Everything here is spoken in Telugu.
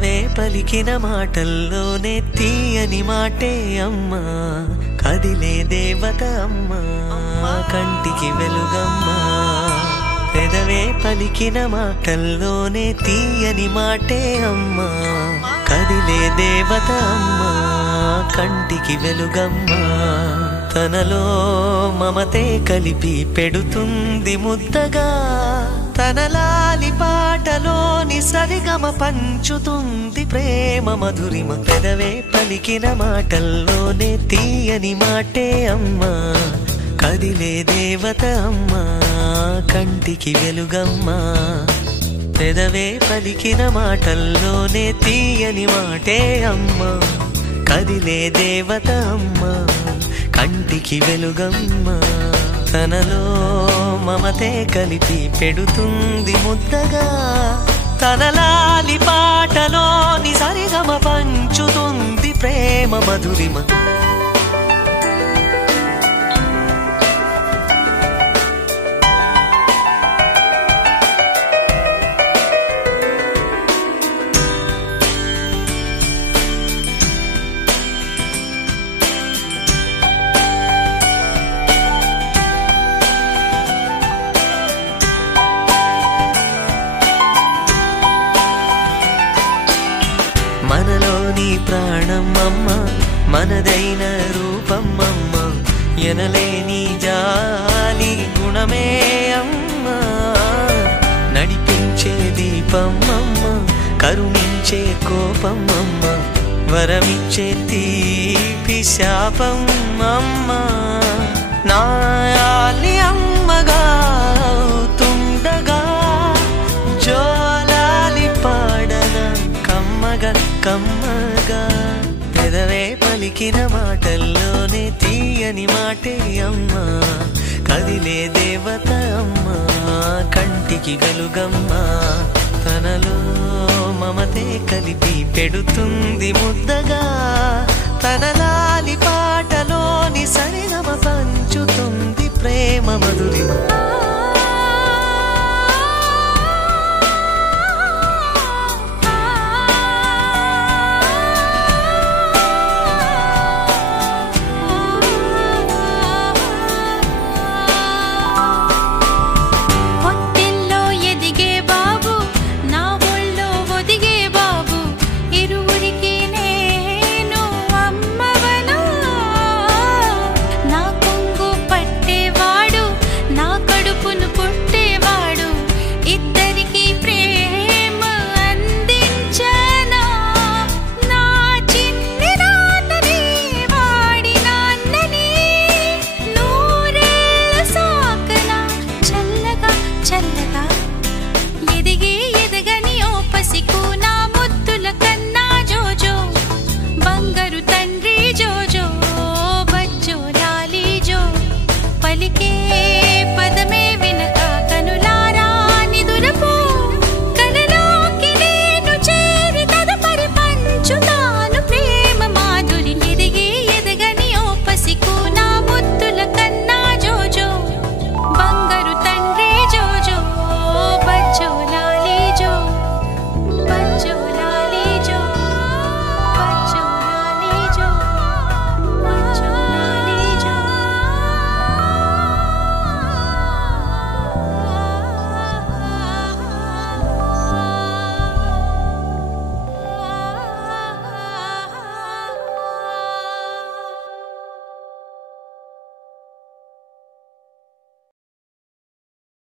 పెదవే పలికిన మాటల్లోనే తీయని మాటే అమ్మా, కదిలే దేవత అమ్మా, కంటికి వెలుగమ్మా. పెదవే పలికిన మాటల్లోనే తీయని మాటే అమ్మా, కదిలే దేవత అమ్మా, కంటికి వెలుగమ్మా. తనలో మమతే కలిపి పెడుతుంది ముద్దగా, తన లాలి పాటలోని సరిగమ పంచుతుంది ప్రేమ మధురిమ. పెదవే పలికిన మాటల్లోనే తీయని మాటే అమ్మా, కదిలే దేవత అమ్మా, కంటికి వెలుగమ్మా. పెదవే పలికిన మాటల్లోనే తీయని మాటే అమ్మా, కదిలే దేవత అమ్మా, కంటికి వెలుగమ్మా. తనలో మమతే కలిపి పెడుతుంది ముద్దగా, తన లాలి పాటలోని సరిగమ పంచుతుంది ప్రేమ మధురిమ. మనలోని ప్రాణం అమ్మ, మనదైన రూపం అమ్మ, ఎనలేని జాలి గుణమే అమ్మ. నడిపించే దీపం అమ్మ, కరుణించే కోపం అమ్మ, వరమిచ్చే తీపి శాపం అమ్మ. నాయాలి అమ్మగా అవుతుండగా, జోలాలి పాడన కమ్మగా కమ్మగా. పెదవే పలికిన మాటల్లోనే తీయని మాటే అమ్మా, కదిలే దేవత అమ్మా, కంటికి వెలుగమ్మా. తనలో మమతే కలిపి పెడుతుంది ముద్దగా, తన లాలి పాటలోని సరిగమ పంచుతుంది ప్రేమ మధురిమ.